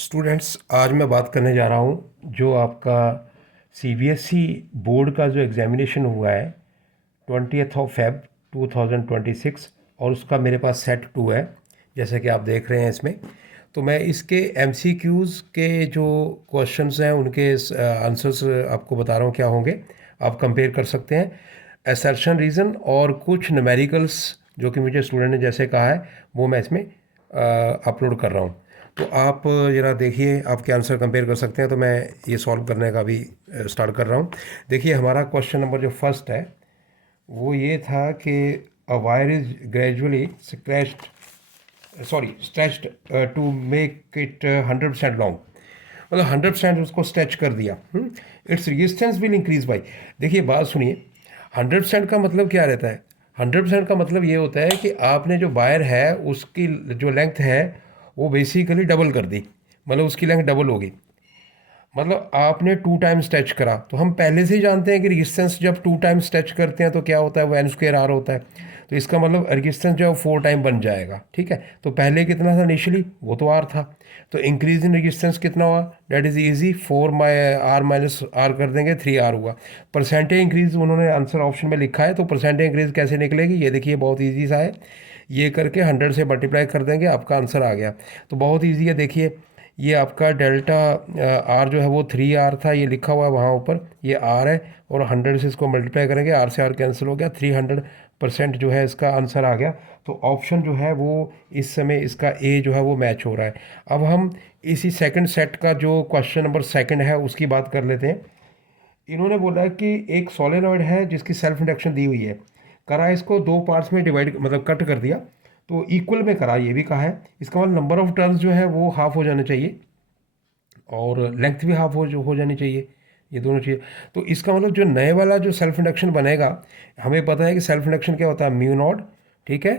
Students, आज मैं बात करने जा रहा हूँ जो आपका सीबीएसई बोर्ड का जो एग्ज़ामिनेशन हुआ है 20th ऑफ Feb 2026 और उसका मेरे पास सेट 2 है, जैसे कि आप देख रहे हैं इसमें। तो मैं इसके एमसीक्यूज़ के जो क्वेश्चंस हैं उनके आंसर्स आपको बता रहा हूँ क्या होंगे। आप कंपेयर कर सकते हैं असर्शन रीज़न और कुछ न्यूमेरिकल्स जो कि मुझे स्टूडेंट ने जैसे कहा है वो मैं इसमें अपलोड कर रहा हूँ। तो आप ज़रा देखिए, आपके आंसर कंपेयर कर सकते हैं। तो मैं ये सॉल्व करने का भी स्टार्ट कर रहा हूँ। देखिए, हमारा क्वेश्चन नंबर जो फर्स्ट है वो ये था कि a wire is gradually stretched to make it 100% long. मतलब 100% उसको स्ट्रेच कर दिया। Its resistance will increase by. देखिए, बात सुनिए। 100% का मतलब क्या रहता है? 100% का मतलब ये होता है कि आपने जो वायर है उसकी जो लेंथ है वो बेसिकली डबल कर दी। मतलब उसकी लेंथ डबल होगी। मतलब आपने 2 टाइम स्ट्रेच करा, तो हम पहले से ही जानते हैं कि रेजिस्टेंस जब 2 टाइम स्ट्रेच करते हैं तो क्या होता है, वो n² R होता है। तो इसका मतलब रेजिस्टेंस जो है 4 टाइम बन जाएगा। ठीक है, तो पहले कितना था इनिशियली, वो तो R था। तो इंक्रीज इन रेजिस्टेंस कितना हुआ? That is easy, 4 minus R कर देंगे, 3R हुआ। परसेंटेज इंक्रीज उन्होंने आंसर ऑप्शन में लिखा है, तो परसेंटेज इंक्रीज कैसे निकलेगी ये देखिए, बहुत ईजी सा है। ये करके 100 से मल्टीप्लाई कर देंगे, आपका आंसर आ गया। तो बहुत ईजी है। देखिए, ये आपका डेल्टा आर जो है वो 3R था, ये लिखा हुआ है वहाँ ऊपर, ये R है। और 100 से इसको मल्टीप्लाई करेंगे, R से R कैंसिल हो गया, 300% जो है इसका आंसर आ गया। तो ऑप्शन जो है वो इस समय इसका ए जो है वो मैच हो रहा है। अब हम इसी सेकंड सेट का जो क्वेश्चन नंबर सेकंड है उसकी बात कर लेते हैं। इन्होंने बोला कि एक सोलेनॉइड है जिसकी सेल्फ इंडक्शन दी हुई है, करा इसको दो पार्ट्स में डिवाइड, मतलब कट कर दिया, तो इक्वल में करा, ये भी कहा है। इसका मतलब नंबर ऑफ टर्न्स जो है वो हाफ हो जाना चाहिए और लेंथ भी हाफ हो जानी चाहिए, ये दोनों चीज़ें। तो इसका मतलब जो नए वाला जो सेल्फ इंडक्शन बनेगा, हमें पता है कि सेल्फ इंडक्शन क्या होता है, म्यू नॉट। ठीक है,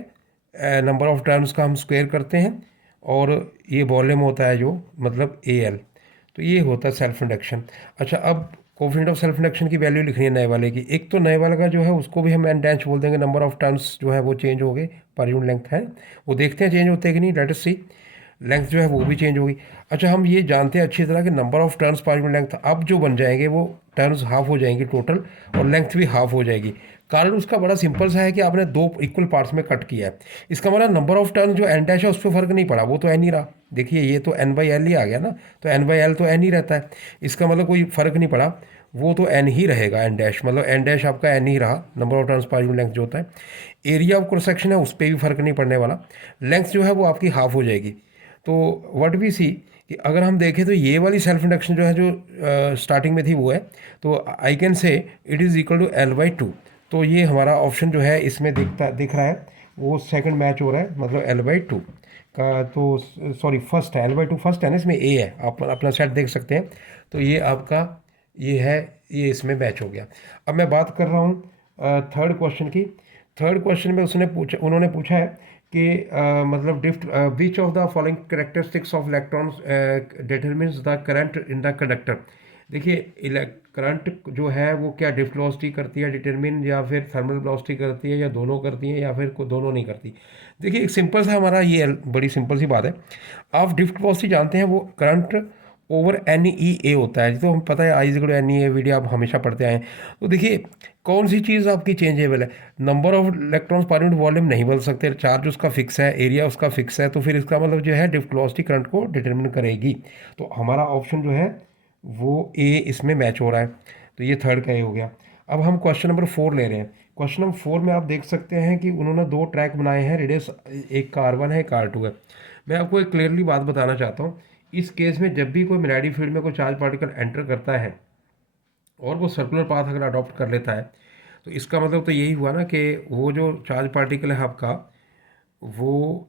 नंबर ऑफ टर्न्स का हम स्क्वायर करते हैं और ये वॉल्यूम होता है जो, मतलब AL। तो ये होता है सेल्फ इंडक्शन। अच्छा, अब कोफिशिएंट ऑफ सेल्फ इंडक्शन की वैल्यू लिखनी है नए वाले की। एक तो नए वाले का जो है उसको भी हम एन डैश बोल देंगे, नंबर ऑफ टर्न्स जो है वो चेंज हो गए, पर यूनिट लेंथ है, वो देखते हैं चेंज होते हैं कि नहीं। लेट अस सी, लेंथ जो है वो भी चेंज होगी। अच्छा, हम ये जानते हैं अच्छी तरह कि number of turns per unit length अब जो बन जाएंगे वो टर्न्स हाफ हो जाएंगी टोटल, और लेंथ भी हाफ हो जाएगी। कारण उसका बड़ा सिंपल सा है कि आपने दो इक्वल पार्ट्स में कट किया है। इसका मतलब नंबर ऑफ टर्न जो एन डैश है उस पर फर्क नहीं पड़ा, वो तो एन ही रहा। देखिए, ये तो N/L ही आ गया ना, तो N/L तो एन ही रहता है। इसका मतलब कोई फर्क नहीं पड़ा, वो तो एन ही रहेगा। एन डैश मतलब एन डैश आपका एन ही रहा, number of turns per unit length जो होता है। एरिया ऑफ क्रॉस सेक्शन है उस पर भी फर्क नहीं पड़ने वाला। लेंथ जो है वो आपकी हाफ हो जाएगी। तो व्हाट वी सी कि अगर हम देखें तो ये वाली सेल्फ इंडक्शन जो है जो स्टार्टिंग में थी वो है, तो I can say it is equal to L/2। तो ये हमारा ऑप्शन जो है इसमें दिख रहा है, वो सेकंड मैच हो रहा है, मतलब L/2 का। तो सॉरी, फर्स्ट है, L/2 फर्स्ट है ना, इसमें ए है, आप अपना सेट देख सकते हैं। तो ये आपका ये है, ये इसमें मैच हो गया। अब मैं बात कर रहा हूँ थर्ड क्वेश्चन की। थर्ड क्वेश्चन में उन्होंने पूछा है कि मतलब डिफ्ट which of the following characteristics of electrons determines the current in the conductor. देखिए, करंट जो है वो क्या ड्रिफ्ट वेलोसिटी करती है डिटरमिन, या फिर थर्मल वेलोसिटी करती है, या दोनों करती है, या फिर दोनों नहीं करती। देखिए, एक सिंपल सा हमारा ये बड़ी सिंपल सी बात है। आप ड्रिफ्ट वेलोसिटी जानते हैं, वो करंट ओवर NEA होता है, तो हम पता है I/NEA वीडियो आप हमेशा पढ़ते आए हैं। तो देखिए, कौन सी चीज़ आपकी चेंजेबल है? Number of electrons per unit volume नहीं बदल सकते, चार्ज उसका फिक्स है, एरिया उसका फिक्स है। तो फिर इसका मतलब जो है ड्रिफ्ट वेलोसिटी करंट को डिटरमिन करेगी। तो हमारा ऑप्शन जो है वो ए इसमें मैच हो रहा है। तो ये थर्ड का ए हो गया। अब हम क्वेश्चन नंबर 4 ले रहे हैं। क्वेश्चन नंबर 4 में आप देख सकते हैं कि उन्होंने दो ट्रैक बनाए हैं, रेडियस एक का R1 है, एक R2 है। मैं आपको एक क्लियरली बात बताना चाहता हूँ। इस केस में जब भी कोई मैग्नेटिक फील्ड में कोई चार्ज पार्टिकल एंटर करता है और वो सर्कुलर पाथ अगर अडॉप्ट कर लेता है, तो इसका मतलब तो यही हुआ ना कि वो जो चार्ज पार्टिकल है आपका, वो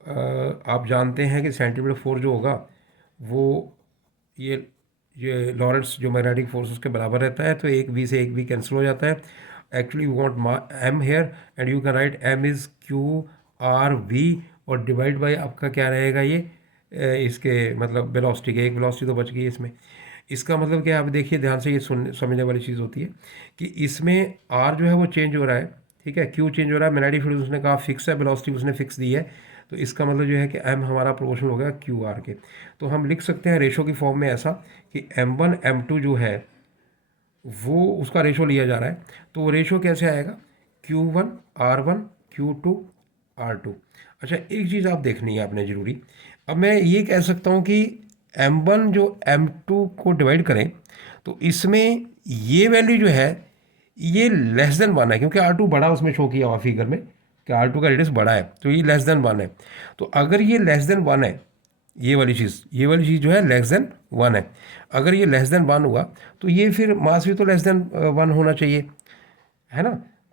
आप जानते हैं कि सेंटीमीटर फोर्स जो होगा वो ये ये लॉरेंट्स जो मैग्नेटिक फोर्स उसके बराबर रहता है। तो एक V से एक V कैंसिल हो जाता है। Actually you want M here, and you can write M is QR V, और डिवाइड बाय आपका क्या रहेगा ये इसके मतलब वेलोसिटी के, एक वेलोसिटी तो बच गई है इसमें। इसका मतलब क्या है, आप देखिए ध्यान से, ये समझने वाली चीज़ होती है कि इसमें R जो है वो चेंज हो रहा है। ठीक है, क्यों चेंज हो रहा है? मैग्नेटिक फील्ड उसने कहा फिक्स है, वेलोसिटी उसने फिक्स दी है। तो इसका मतलब जो है कि m हमारा प्रोपोर्शनल हो गया QR के। तो हम लिख सकते हैं रेशो की फॉर्म में ऐसा कि M1 M2 जो है वो उसका रेशो लिया जा रहा है, तो वो रेशो कैसे आएगा, Q1 R1 Q2 R2। अच्छा, एक चीज़ आप देखनी है आपने ज़रूरी, अब मैं ये कह सकता हूँ कि M1 जो M2 को डिवाइड करें तो इसमें ये वैल्यू जो है ये लेस देन वन है, क्योंकि R2 बड़ा उसमें शो किया हुआ फिगर में कि R2 का रेडियस बड़ा है, तो ये लेस देन वन है। तो अगर ये लेस देन वन है, ये वाली चीज़ जो है लेस देन वन है, अगर ये लेस देन वन हुआ तो ये फिर मास भी तो लेस देन वन होना चाहिए, है ना।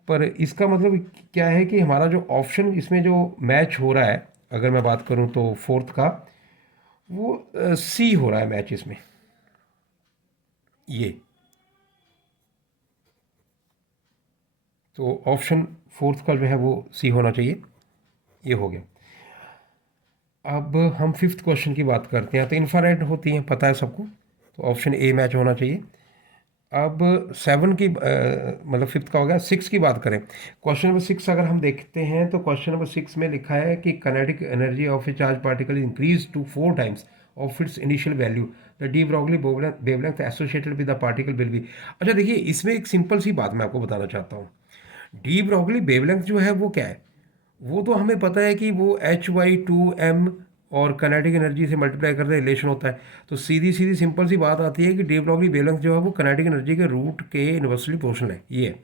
पर इसका मतलब क्या है कि हमारा जो ऑप्शन इसमें जो मैच हो रहा है, अगर मैं बात करूं तो फोर्थ का, वो सी हो रहा है मैच इसमें, ये। तो ऑप्शन फोर्थ का जो है वो सी होना चाहिए, ये हो गया। अब हम फिफ्थ क्वेश्चन की बात करते हैं। तो इन्फ्रारेड होती हैं, पता है सबको, तो ऑप्शन ए मैच होना चाहिए। अब सेवन की मतलब फिफ्थ का हो गया। सिक्स की बात करें, क्वेश्चन नंबर सिक्स अगर हम देखते हैं तो क्वेश्चन नंबर सिक्स में लिखा है कि kinetic energy of a charge particle increase to 4 times of its initial value, the de Broglie wavelength associated with the particle will be. अच्छा देखिए, इसमें एक सिंपल सी बात मैं आपको बताना चाहता हूँ। डी ब्रॉगली वेवलेंथ जो है वो क्या है, वो तो हमें पता है कि वो Hy2m और काइनेटिक एनर्जी से मल्टीप्लाई करते रिलेशन होता है। तो सीधी सीधी सिंपल सी बात आती है कि डी ब्रॉगली वेवलेंथ जो है वो काइनेटिक एनर्जी के रूट के इन्वर्सली प्रोपोर्शनल है, ये है।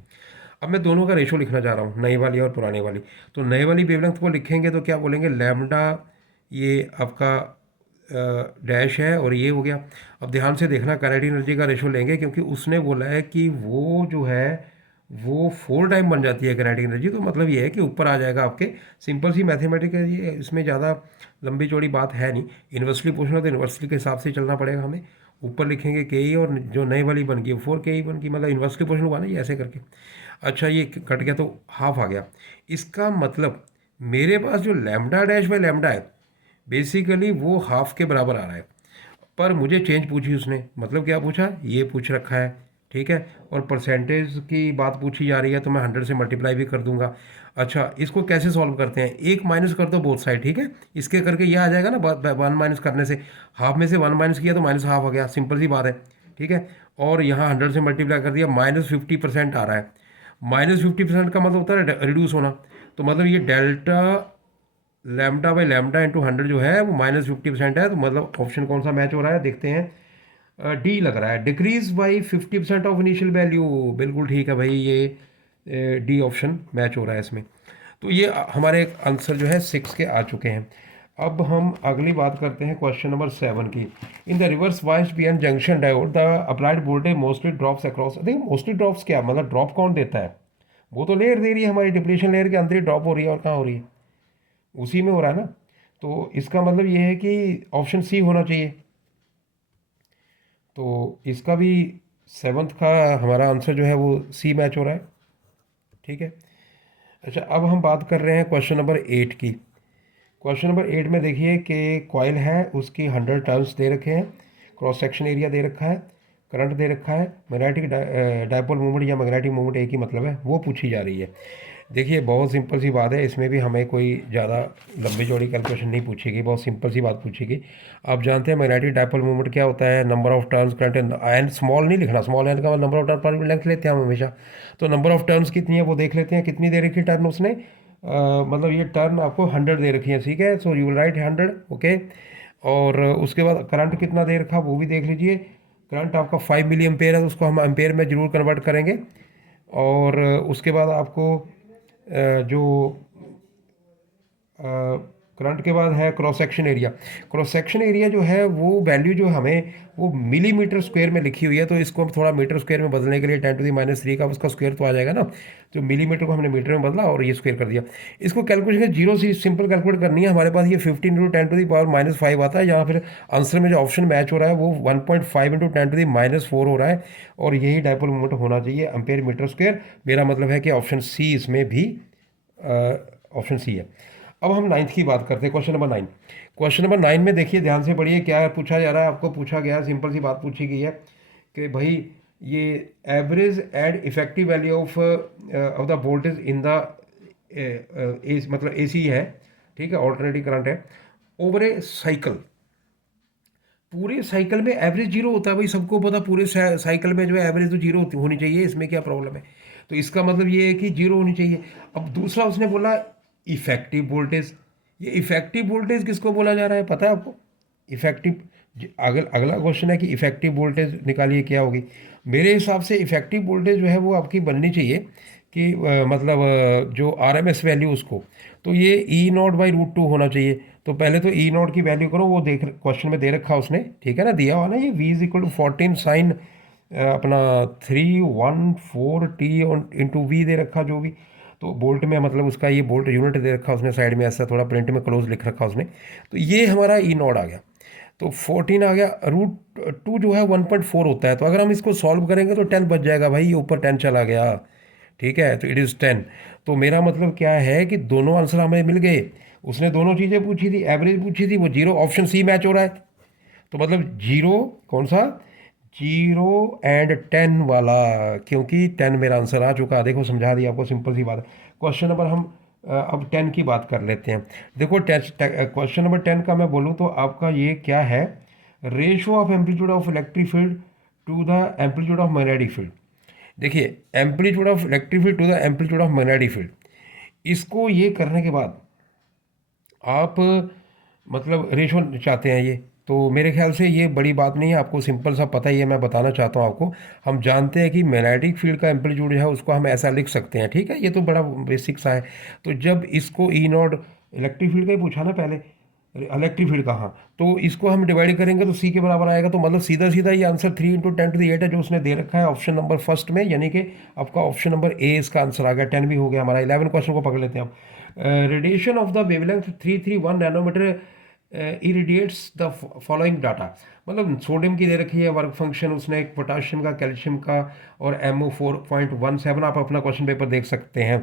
अब मैं दोनों का रेशो लिखना चाह रहा हूँ, नई वाली और पुराने वाली। तो नए वाली वेवलेंथ को लिखेंगे तो क्या बोलेंगे, लैम्डा, ये आपका डैश है और ये हो गया। अब ध्यान से देखना, काइनेटिक एनर्जी का रेशो लेंगे क्योंकि उसने बोला है कि वो जो है वो 4 टाइम बन जाती है काइनेटिक एनर्जी, तो मतलब ये है कि ऊपर आ जाएगा आपके। सिंपल सी मैथमेटिक है ये, इसमें ज़्यादा लंबी चौड़ी बात है नहीं। इन्वर्सली पूछना तो इन्वर्सली के हिसाब से चलना पड़ेगा हमें। ऊपर लिखेंगे के ई और जो नई वाली बन गई 4 के ई बन गई, मतलब इन्वर्सली पोर्शन हुआ ना ये ऐसे करके। अच्छा, ये कट गया तो हाफ आ गया। इसका मतलब मेरे पास जो लैम्डा डैश बाय लैम्डा है बेसिकली वो हाफ के बराबर आ रहा है। पर मुझे चेंज पूछी उसने, मतलब क्या पूछा, ये पूछ रखा है, ठीक है। और परसेंटेज की बात पूछी जा रही है तो मैं 100 से मल्टीप्लाई भी कर दूंगा। अच्छा, इसको कैसे सॉल्व करते हैं, एक माइनस कर दो बोथ साइड, ठीक है। इसके करके ये आ जाएगा ना, वन माइनस करने से हाफ में से वन माइनस किया तो माइनस हाफ आ गया, सिंपल सी बात है, ठीक है। और यहाँ 100 से मल्टीप्लाई कर दिया, -50% आ रहा है। -50% का मतलब होता है रिड्यूस होना, तो मतलब ये delta lambda by lambda into 100 जो है वो -50% है। तो मतलब ऑप्शन कौन सा मैच हो रहा है, देखते हैं। डी लग रहा है, decrease by 50% of initial value. बिल्कुल ठीक है भाई, ये डी ऑप्शन मैच हो रहा है इसमें। तो ये हमारे आंसर जो है सिक्स के आ चुके हैं। अब हम अगली बात करते हैं क्वेश्चन नंबर सेवन की। In the reverse biased PN junction diode the applied voltage mostly drops across. देखिए मोस्टली ड्रॉप्स क्या मतलब, ड्रॉप कौन देता है, वो तो लेयर दे रही है हमारी, डिप्लीशन लेयर के अंदर ही ड्रॉप हो रही है, और कहाँ हो रही है, उसी में हो रहा है ना। तो इसका मतलब ये है कि ऑप्शन सी होना चाहिए। तो इसका भी सेवन्थ का हमारा आंसर जो है वो सी मैच हो रहा है, ठीक है। अच्छा, अब हम बात कर रहे हैं क्वेश्चन नंबर एट की। क्वेश्चन नंबर एट में देखिए कि कॉइल है, उसकी 100 टर्न्स दे रखे हैं, क्रॉस सेक्शन एरिया दे रखा है, करंट दे रखा है, मैग्नेटिक डायपोल मूवमेंट या मैग्नेटिक मूवमेंट एक ही मतलब है, वो पूछी जा रही है। देखिए बहुत सिंपल सी बात है, इसमें भी हमें कोई ज़्यादा लंबी चौड़ी कैलकुलेशन नहीं पूछी गई, बहुत सिंपल सी बात पूछी गई। आप जानते हैं मैग्नेटिक डायपोल मूवमेंट क्या होता है, number of turns current N, small नहीं लिखना, स्मॉल एन का मतलब number of turn per length लेते हैं हम हमेशा। तो नंबर ऑफ टर्न्स कितनी है वो देख लेते हैं, कितनी दे रखी टर्न उसने, मतलब ये टर्न आपको 100 दे रखी है, ठीक है। So you will write 100, okay. और उसके बाद करंट कितना दे रखा वो भी देख लीजिए। करंट आपका 5 मिली एम्पेयर है, तो उसको हम एम्पेयर में जरूर कन्वर्ट करेंगे। और उसके बाद आपको जो करंट के बाद है cross section area. Cross section area जो है वो वैल्यू जो हमें वो मिलीमीटर स्क्वायर में लिखी हुई है, तो इसको हम थोड़ा मीटर स्क्वायर में बदलने के लिए 10⁻³ का उसका स्क्वायर तो आ जाएगा ना, तो मिलीमीटर को हमने मीटर में बदला और ये स्क्वायर कर दिया। इसको कैलकुलेशन जीरो से सिंपल कैलकुलेट करनी है, हमारे पास ये 15 × 10⁻⁵ आता है, यहाँ फिर आंसर में जो ऑप्शन मैच हो रहा है वो 1.5 × 10⁻⁴ हो रहा है, और यही डायपोल मोमेंट होना चाहिए एम्पेयर मीटर स्क्वायर। मेरा मतलब है कि ऑप्शन सी इसमें भी ऑप्शन सी है। अब हम नाइन्थ की बात करते हैं, क्वेश्चन नंबर 9। क्वेश्चन नंबर 9 में देखिए ध्यान से पढ़िए क्या पूछा जा रहा है, आपको पूछा गया सिंपल सी बात पूछी गई है कि भाई ये average and effective value of the voltage in the मतलब AC है, ठीक है, ऑल्टरनेटिंग करंट है ओवर ए साइकिल। पूरे साइकिल में एवरेज जीरो होता है भाई, सबको पता, पूरे साइकिल में जो है एवरेज तो जीरो होनी चाहिए, इसमें क्या प्रॉब्लम है। तो इसका मतलब ये है कि जीरो होनी चाहिए। अब दूसरा उसने बोला इफेक्टिव वोल्टेज। ये इफेक्टिव वोल्टेज किसको बोला जा रहा है पता है आपको? इफेक्टिव, अगला क्वेश्चन है कि इफेक्टिव वोल्टेज निकालिए क्या होगी। मेरे हिसाब से इफेक्टिव वोल्टेज जो है वो आपकी बननी चाहिए कि मतलब जो आरएमएस वैल्यू उसको, तो ये ई नॉट बाई रूट टू होना चाहिए। तो पहले तो ई नॉट की वैल्यू करो, वो देख क्वेश्चन में दे रखा उसने, ठीक है ना, दिया हुआ ना ये v is equal to 14 sine अपना 314 t इंटू वी दे रखा जो भी। तो बोल्ट में मतलब उसका ये बोल्ट यूनिट दे रखा उसने साइड में, ऐसा थोड़ा प्रिंट में क्लोज लिख रखा उसने। तो ये हमारा ई नॉट आ गया, तो 14 आ गया। रूट टू जो है 1.4 होता है, तो अगर हम इसको सॉल्व करेंगे तो 10 बच जाएगा भाई, ये ऊपर 10 चला गया, ठीक है, तो इट इज़ 10। तो मेरा मतलब क्या है कि दोनों आंसर हमें मिल गए। उसने दोनों चीज़ें पूछी थी, एवरेज पूछी थी, वो जीरो, ऑप्शन सी मैच हो रहा है। तो मतलब जीरो कौन सा, जीरो एंड 10 वाला, क्योंकि 10 मेरा आंसर आ चुका, देखो समझा दिया आपको, सिंपल सी बात है। क्वेश्चन नंबर हम अब 10 की बात कर लेते हैं। देखो क्वेश्चन नंबर 10 का मैं बोलूँ तो आपका ये क्या है, ratio of amplitude of electric field to the amplitude of magnetic field. देखिए amplitude of electric field to the amplitude of magnetic field, इसको ये करने के बाद आप मतलब रेशो चाहते हैं ये, तो मेरे ख्याल से ये बड़ी बात नहीं है, आपको सिंपल सा पता ही है, मैं बताना चाहता हूँ आपको। हम जानते हैं कि मैग्नेटिक फील्ड का एम्पलीट्यूड जो है उसको हम ऐसा लिख सकते हैं, ठीक है, ये तो बड़ा बेसिक सा है। तो जब इसको ई नॉट, इलेक्ट्रिक फील्ड का ही पूछा ना पहले, इलेक्ट्रिक फील्ड का, हाँ, तो इसको हम डिवाइड करेंगे तो सी के बराबर आएगा। तो मतलब सीधा सीधा ये आंसर 3 × 10⁸ है जो उसने दे रखा है ऑप्शन नंबर फर्स्ट में, यानी कि आपका ऑप्शन नंबर ए इसका आंसर आ गया। 10 भी हो गया हमारा। 11 क्वेश्चन को पकड़ लेते हैं आप। Radiation of the wavelength 331 nanometre irradiates the following data. मतलब सोडियम की दे रखी है वर्क फंक्शन उसने, पोटाशियम का, कैल्शियम का, और MO 4.17, आप अपना क्वेश्चन पेपर देख सकते हैं।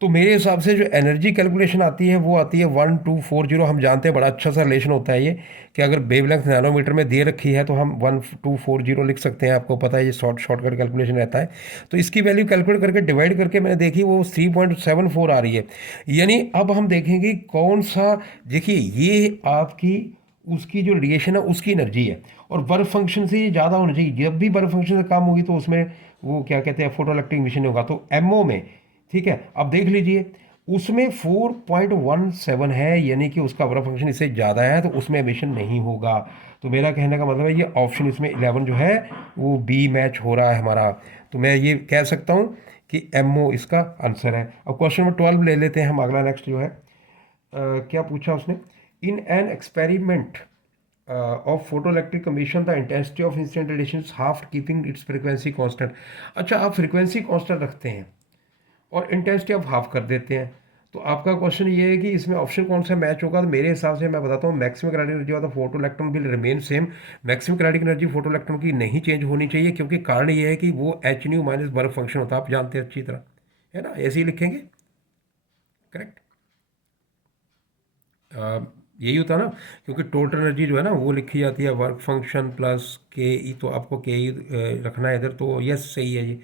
तो मेरे हिसाब से जो एनर्जी कैलकुलेशन आती है वो आती है 1240। हम जानते हैं बड़ा अच्छा सा रिलेशन होता है ये, कि अगर वेवलेंथ नैनोमीटर में दे रखी है तो हम 1240 लिख सकते हैं, आपको पता है ये शॉर्टकट कैलकुलेशन रहता है। तो इसकी वैल्यू कैलकुलेट करके डिवाइड करके मैंने देखी, वो 3.74 आ रही है। यानी अब हम देखेंगे कौन सा, देखिए ये आपकी उसकी जो रेडिएशन है उसकी एनर्जी है, और वर्क फंक्शन से ये ज़्यादा होना चाहिए। जब भी वर्क फंक्शन से कम होगी तो उसमें वो क्या कहते हैं, फोटो इलेक्ट्रिक मिशन होगा, तो MO में, ठीक है। अब देख लीजिए उसमें 4.17 है, यानी कि उसका वर्क फंक्शन इससे ज़्यादा है, तो उसमें एमिशन नहीं होगा। तो मेरा कहने का मतलब है ये ऑप्शन इसमें 11 जो है वो बी मैच हो रहा है हमारा। तो मैं ये कह सकता हूँ कि MO इसका आंसर है। अब क्वेश्चन नंबर 12 ले लेते हैं हम, अगला नेक्स्ट जो है क्या पूछा उसने, in an experiment of photo electric commission the intensity of incident radiation half keeping it's frequency constant. अच्छा, आप फ्रिक्वेंसी कांस्टेंट रखते हैं और इंटेंसिटी आप हाफ कर देते हैं, तो आपका क्वेश्चन ये है कि इसमें ऑप्शन कौन सा मैच होगा। तो मेरे हिसाब से मैं बताता हूँ, maximum kinetic energy of the photo electron will remain same. Maximum kinetic energy photo electron की नहीं चेंज होनी चाहिए, क्योंकि कारण ये है कि वो H new minus work function होता है, आप जानते हैं अच्छी तरह, है ना, ऐसे ही लिखेंगे, करेक्ट। यही होता है ना, क्योंकि टोटल एनर्जी जो है ना वो लिखी जाती है वर्क फंक्शन प्लस के ई, तो आपको के ई रखना है इधर, तो यस सही है ये,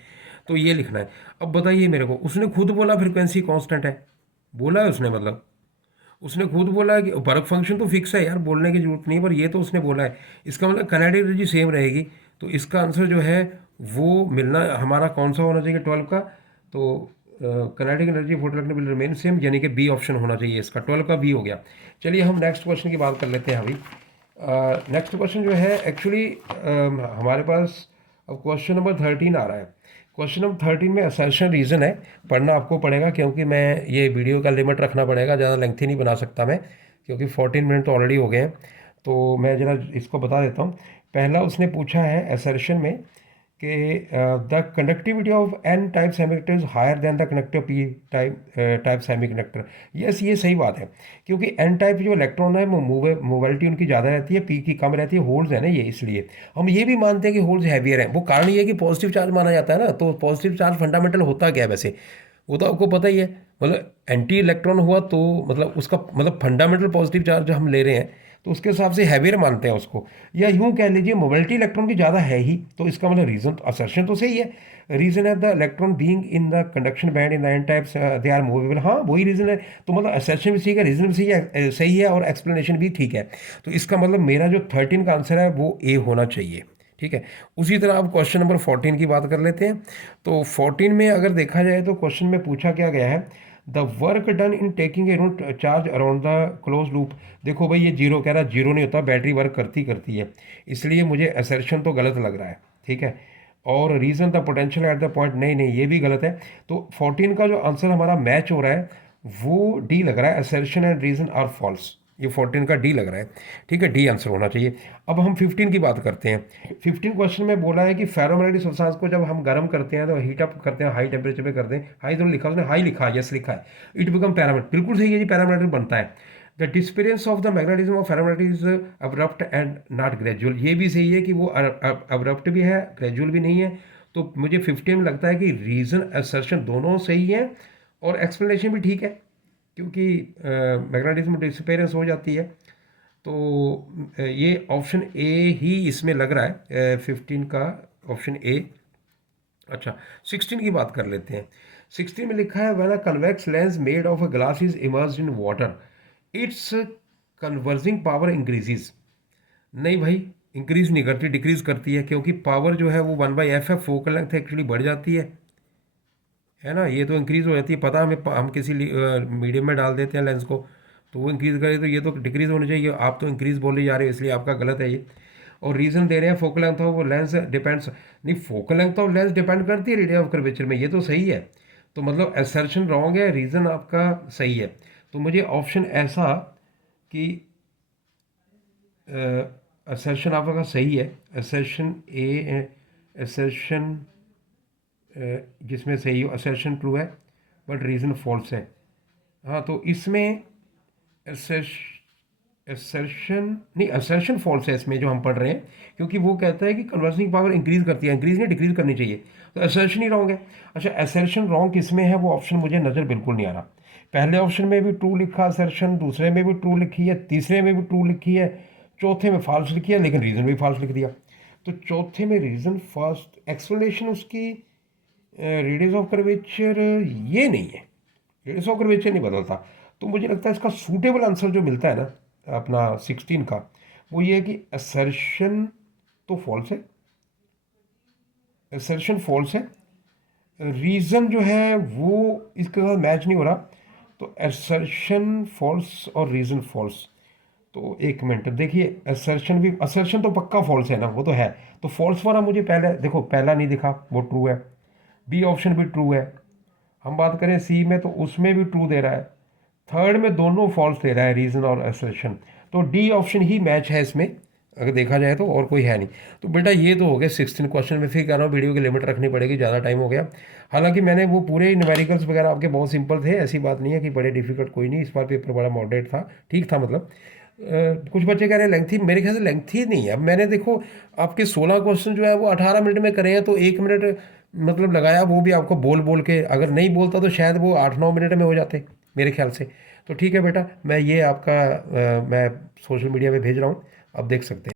तो ये लिखना है। अब बताइए मेरे को, उसने खुद बोला फ्रिक्वेंसी कांस्टेंट है, बोला है उसने, मतलब उसने खुद बोला है कि वर्क फंक्शन तो फिक्स है यार, बोलने की जरूरत नहीं है, पर ये तो उसने बोला है, इसका मतलब काइनेटिक एनर्जी सेम रहेगी। तो इसका आंसर जो है वो मिलना हमारा कौन सा होना चाहिए 12 का, तो kinetic energy photo electron will remain same, यानी कि बी ऑप्शन होना चाहिए इसका, 12 का बी हो गया। चलिए हम नेक्स्ट क्वेश्चन की बात कर लेते हैं अभी। नेक्स्ट क्वेश्चन जो है एक्चुअली हमारे पास अब क्वेश्चन नंबर 13 आ रहा है। क्वेश्चन नंबर 13 में असर्शन रीज़न है, पढ़ना आपको पड़ेगा, क्योंकि मैं ये वीडियो का लिमिट रखना पड़ेगा, ज़्यादा लेंथी नहीं बना सकता मैं, क्योंकि 14 मिनट तो ऑलरेडी हो गए हैं। तो मैं ज़रा इसको बता देता हूँ। पहला उसने पूछा है असर्शन में कि the conductivity of N type semiconductor is higher than the conductive P type semiconductor. Yes, ये सही बात है, क्योंकि N टाइप जो इलेक्ट्रॉन है वो मोबिलिटी उनकी ज़्यादा रहती है, P की कम रहती है, होल्स है ना ये, इसलिए हम ये भी मानते हैं कि होल्स हैवियर हैं। वो कारण ये है कि पॉजिटिव चार्ज माना जाता है ना, तो पॉजिटिव चार्ज फंडामेंटल होता क्या है वैसे, वो तो आपको पता ही है, मतलब एंटी इलेक्ट्रॉन हुआ तो मतलब उसका मतलब फंडामेंटल पॉजिटिव चार्ज हम ले रहे हैं, तो उसके हिसाब से हैवियर मानते हैं उसको, या यूं कह लीजिए मोबिलिटी इलेक्ट्रॉन की ज़्यादा है ही, तो इसका मतलब रीज़न असर्शन तो सही है। रीज़न है the electron being in the conduction band in the N types they are movable, हाँ वही रीज़न है। तो मतलब असर्शन भी ठीक है, रीज़न भी सही है और एक्सप्लेनेशन भी ठीक है। तो इसका मतलब मेरा जो 13 का आंसर है वो ए होना चाहिए। ठीक है। उसी तरह अब क्वेश्चन नंबर 14 की बात कर लेते हैं। तो 14 में अगर देखा जाए तो क्वेश्चन में पूछा क्या गया है, the work done in taking a unit charge around the close loop. देखो भाई ये जीरो कह रहा है, जीरो नहीं होता, बैटरी वर्क करती करती है, इसलिए मुझे असर्शन तो गलत लग रहा है। ठीक है। और reason the potential at the point, नहीं नहीं ये भी गलत है। तो 14 का जो आंसर हमारा मैच हो रहा है वो डी लग रहा है, assertion and reason are false. ये 14 का डी लग रहा है। ठीक है, डी आंसर होना चाहिए। अब हम 15 की बात करते हैं। 15 क्वेश्चन में बोला है कि फेरोमैग्नेटिक सब्सटेंस को जब हम गर्म करते हैं तो हीट अप करते हैं, हाई टेम्परेचर पे करते हैं, हाई तो लिखा उसने, हाई लिखा है, यस लिखा है, इट बिकम पैरामैग्नेटिक, बिल्कुल सही है जी, पैरामैग्नेटिक बनता है। The disappearance of the magnetism of ferromagnetic is abrupt and not gradual, ये भी सही है कि वो अब्रप्ट भी है, ग्रेजुअल भी नहीं है। तो मुझे 15 में लगता है कि रीजन असर्शन दोनों सही है और एक्सप्लेनेशन भी ठीक है, क्योंकि मैग्नेटिज्म डिस्पेरेंस हो जाती है। तो ये ऑप्शन ए ही इसमें लग रहा है, 15 का ऑप्शन ए। अच्छा, 16 की बात कर लेते हैं। 16 में लिखा है when a convex lens made of a glass is immersed in water it's converging power increases. नहीं भाई, इंक्रीज नहीं करती, डिक्रीज करती है, क्योंकि पावर जो है वो 1/f है, फोकल लेंथ एक्चुअली बढ़ जाती है ना। ये तो इंक्रीज हो जाती है, पता हमें, हम किसी मीडियम में डाल देते हैं लेंस को तो वो इंक्रीज करे, तो ये तो डिक्रीज होनी चाहिए, आप तो इंक्रीज बोले जा रहे हो, इसलिए आपका गलत है ये। और रीज़न दे रहे हैं focal length of lens depends, नहीं focal length of lens depend करती है रेडियस ऑफ कर्वेचर में, ये तो सही है। तो मतलब असर्शन रॉन्ग है, रीज़न आपका सही है। तो मुझे ऑप्शन ऐसा कि असर्शन आपका सही है, असर्शन ए, असर्शन जिसमें सही हो, असर्शन ट्रू है बट रीज़न फॉल्स है। हाँ तो इसमें असर्शन नहीं, असर्शन फॉल्स है इसमें जो हम पढ़ रहे हैं, क्योंकि वो कहता है कि कन्वर्सिंग पावर इंक्रीज करती है, इंक्रीज नहीं डिक्रीज करनी चाहिए, तो असर्शन ही रॉन्ग है। अच्छा, असर्शन रॉन्ग किस में है वो ऑप्शन मुझे नज़र बिल्कुल नहीं आ रहा। पहले ऑप्शन में भी ट्रू लिखा असर्शन, दूसरे में भी ट्रू लिखी है, तीसरे में भी ट्रू लिखी है, चौथे में फॉल्स लिखी है, लेकिन रीज़न भी फॉल्स लिख दिया। तो चौथे में रीज़न फर्स्ट, एक्सप्लेनेशन उसकी रेडियस ऑफ कर्वेचर ये नहीं है, रेडियस ऑफ कर्वेचर नहीं बदलता। तो मुझे लगता है इसका सूटेबल आंसर जो मिलता है ना अपना 16 का, वो ये है कि असर्शन तो फॉल्स है, असर्शन फॉल्स है, रीज़न जो है वो इसके साथ मैच नहीं हो रहा, तो असर्शन फॉल्स और रीज़न फॉल्स। तो एक मिनट देखिए, असर्शन भी, असर्शन तो पक्का फॉल्स है ना, वो तो है। तो फॉल्स वाला मुझे पहले देखो, पहला नहीं दिखा, वो ट्रू है। बी ऑप्शन भी ट्रू है। हम बात करें सी में तो उसमें भी ट्रू दे रहा है। थर्ड में दोनों फॉल्स दे रहा है, रीज़न और असर्शन। तो डी ऑप्शन ही मैच है इसमें, अगर देखा जाए तो, और कोई है नहीं। तो बेटा ये तो हो गए 16 क्वेश्चन में, फिर कह रहा हूँ वीडियो की लिमिट रखनी पड़ेगी, ज़्यादा टाइम हो गया। हालांकि मैंने वो पूरे न्यूमेरिकल्स वगैरह आपके बहुत सिंपल थे, ऐसी बात नहीं है कि बड़े डिफिकल्ट, कोई नहीं, इस बार पेपर बड़ा मॉडरेट था, ठीक था मतलब। कुछ बच्चे कह रहे हैं लेंथी, मेरे ख्याल से लेंथी नहीं है। अब मैंने देखो आपके 16 क्वेश्चन जो है वो 18 मिनट में करे हैं, तो 1 मिनट मतलब लगाया, वो भी आपको बोल बोल के, अगर नहीं बोलता तो शायद वो 8-9 मिनट में हो जाते मेरे ख्याल से। तो ठीक है बेटा, मैं ये आपका मैं सोशल मीडिया पे भेज रहा हूँ, आप देख सकते हैं।